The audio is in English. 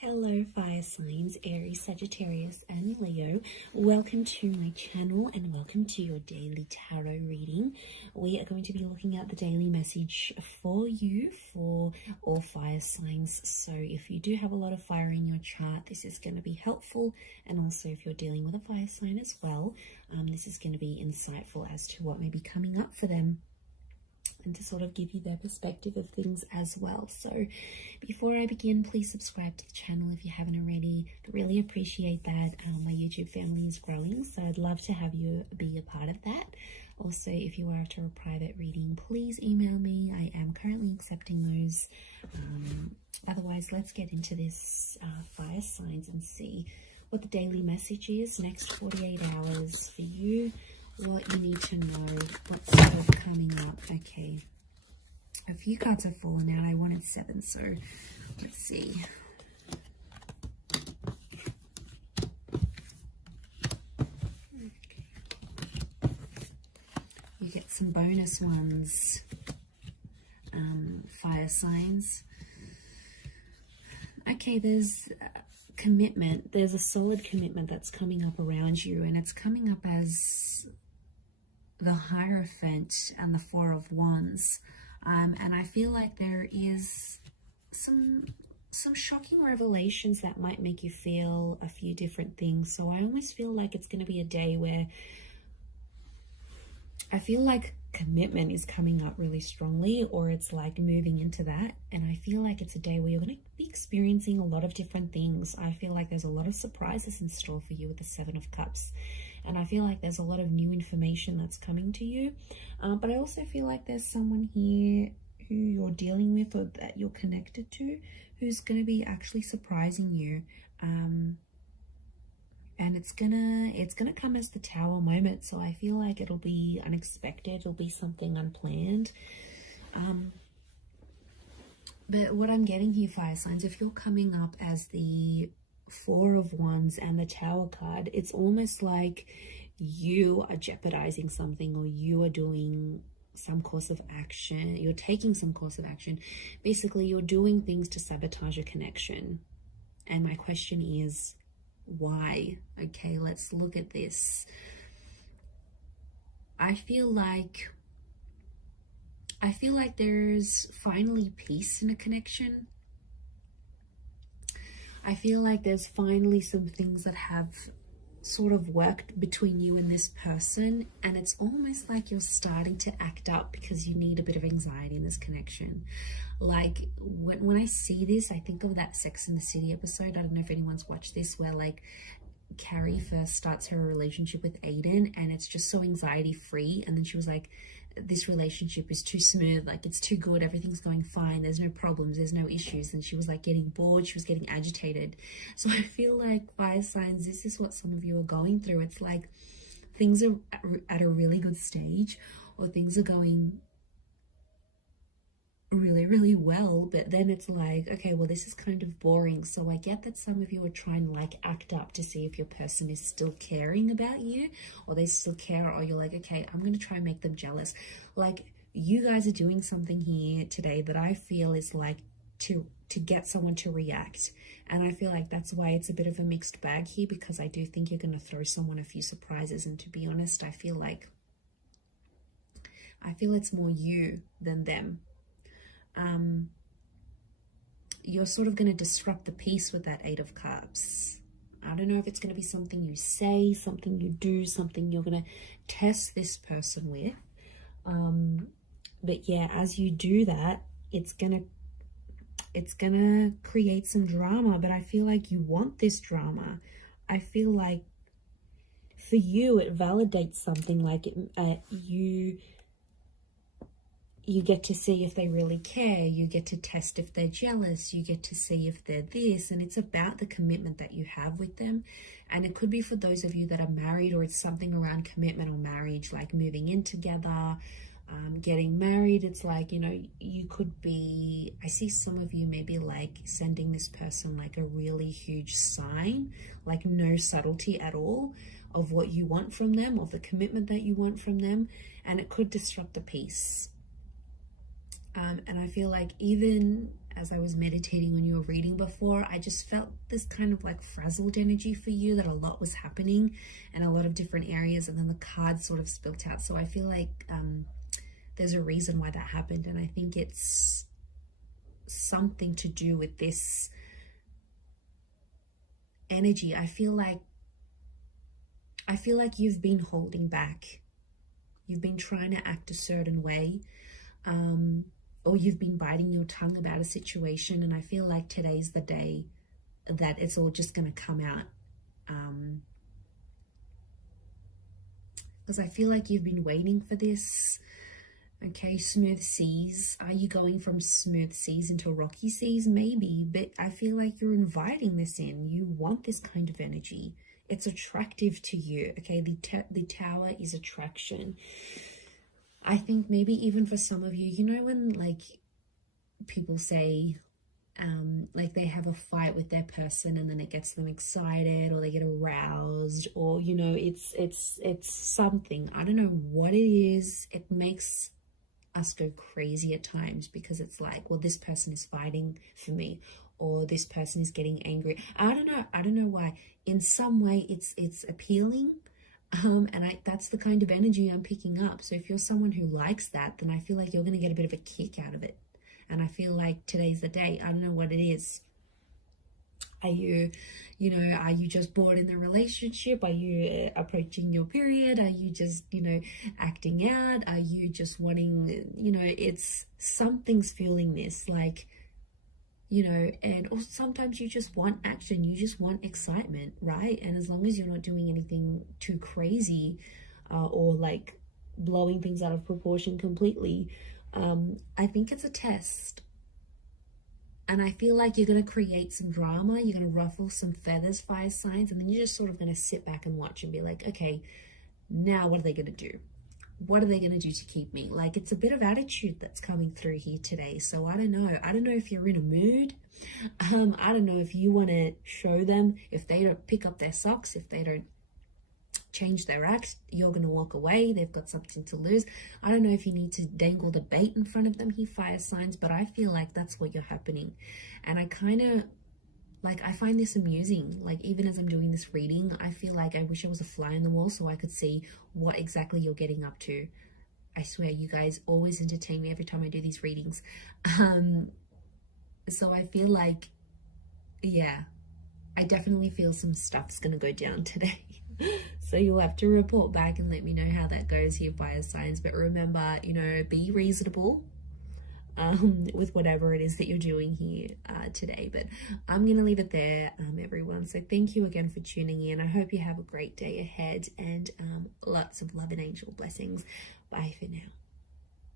Hello fire signs, Aries, Sagittarius and Leo. Welcome to my channel and welcome to your daily tarot reading. We are going to be looking at the daily message for you for all fire signs. So if you do have a lot of fire in your chart, this is going to be helpful. And also if you're dealing with a fire sign as well, this is going to be insightful as to what may be coming up for them, and to sort of give you their perspective of things as well. So before I begin, please subscribe to the channel if you haven't already. I really appreciate that. My YouTube family is growing, so I'd love to have you be a part of that. Also, if you are after a private reading, please email me. I am currently accepting those. Otherwise, let's get into this fire signs and see what the daily message is next 48 hours for you. What you need to know, what's sort of coming up. Okay, a few cards have fallen out. I wanted 7, so let's see. Okay. You get some bonus ones, fire signs. Okay, there's commitment. There's a solid commitment that's coming up around you, and it's coming up as the Hierophant and the Four of Wands, and I feel like there is some shocking revelations that might make you feel a few different things. So I almost feel like it's going to be a day where I feel like commitment is coming up really strongly, or it's like moving into that. And I feel like it's a day where you're going to be experiencing a lot of different things. I feel like there's a lot of surprises in store for you with the 7 of Cups. And I feel like there's a lot of new information that's coming to you. But I also feel like there's someone here who you're dealing with or that you're connected to who's going to be actually surprising you. And it's gonna come as the Tower moment. So I feel like it'll be unexpected. It'll be something unplanned. But what I'm getting here, fire signs, if you're coming up as the Four of Wands and the Tower card, it's almost like you are jeopardizing something, or you are doing some course of action. You're taking some course of action. Basically, you're doing things to sabotage a connection. And my question is, why? Okay, let's look at this. I feel like there's finally peace in a connection. I feel like there's finally some things that have sort of worked between you and this person, and it's almost like you're starting to act up because you need a bit of anxiety in this connection. Like when I see this, I think of that Sex and the City episode. I don't know if anyone's watched this, where like Carrie first starts her relationship with Aiden and it's just so anxiety free, and then she was like, this relationship is too smooth, like it's too good, everything's going fine, there's no problems, there's no issues. And she was like getting bored, she was getting agitated. So I feel like, fire signs, this is what some of you are going through. It's like things are at a really good stage, or things are going really, really well, but then it's like, okay, well, this is kind of boring. So I get that some of you are trying to like act up to see if your person is still caring about you, or they still care, or you're like, okay, I'm going to try and make them jealous. Like, you guys are doing something here today that I feel is like to get someone to react. And I feel like that's why it's a bit of a mixed bag here, because I do think you're going to throw someone a few surprises. And to be honest, I feel it's more you than them. You're sort of going to disrupt the peace with that 8 of Cups. I don't know if it's going to be something you say, something you do, something you're going to test this person with. But yeah, as you do that, it's gonna create some drama. But I feel like you want this drama. I feel like for you, it validates something. Like you get to see if they really care. You get to test if they're jealous. You get to see if they're this. And it's about the commitment that you have with them. And it could be for those of you that are married, or it's something around commitment or marriage, like moving in together, getting married. It's like, you know, you could be, I see some of you maybe like sending this person like a really huge sign, like no subtlety at all of what you want from them, of the commitment that you want from them. And it could disrupt the peace. And I feel like even as I was meditating on your reading before, I just felt this kind of like frazzled energy for you, that a lot was happening in a lot of different areas, and then the cards sort of spilt out. So I feel like there's a reason why that happened, and I think it's something to do with this energy. I feel like you've been holding back. You've been trying to act a certain way, or you've been biting your tongue about a situation, and I feel like today's the day that it's all just going to come out. Because I feel like you've been waiting for this. Okay, smooth seas. Are you going from smooth seas into rocky seas? Maybe, but I feel like you're inviting this in. You want this kind of energy. It's attractive to you. Okay, the tower is attraction. I think maybe even for some of you, you know, when like people say like they have a fight with their person and then it gets them excited, or they get aroused, or you know, it's something. I don't know what it is. It makes us go crazy at times, because it's like, well, this person is fighting for me, or this person is getting angry. I don't know why. In some way it's appealing, and that's the kind of energy I'm picking up. So if you're someone who likes that, then I feel like you're going to get a bit of a kick out of it, and I feel like today's the day. I don't know what it is. Are you just bored in the relationship? Are you approaching your period? Are you just, acting out? Are you just wanting, it's something's fueling this, like, and or sometimes you just want action. You just want excitement, right? And as long as you're not doing anything too crazy, or like blowing things out of proportion completely, I think it's a test. And I feel like you're going to create some drama, you're going to ruffle some feathers, fire signs, and then you're just sort of going to sit back and watch and be like, okay, now what are they going to do? What are they going to do to keep me? Like, it's a bit of attitude that's coming through here today. So I don't know. I don't know if you're in a mood. I don't know if you want to show them. If they don't pick up their socks, if they don't change their act, you're going to walk away. They've got something to lose. I don't know if you need to dangle the bait in front of them, he fire signs, but I feel like that's what you're happening. And I kind of like, I find this amusing. Like, even as I'm doing this reading, I feel like I wish I was a fly on the wall so I could see what exactly you're getting up to. I swear, you guys always entertain me every time I do these readings. So I feel like, yeah, I definitely feel some stuff's gonna go down today. So you'll have to report back and let me know how that goes here, fire signs. But remember, be reasonable with whatever it is that you're doing here today. But I'm gonna leave it there, everyone. So thank you again for tuning in. I hope you have a great day ahead, and lots of love and angel blessings. Bye for now.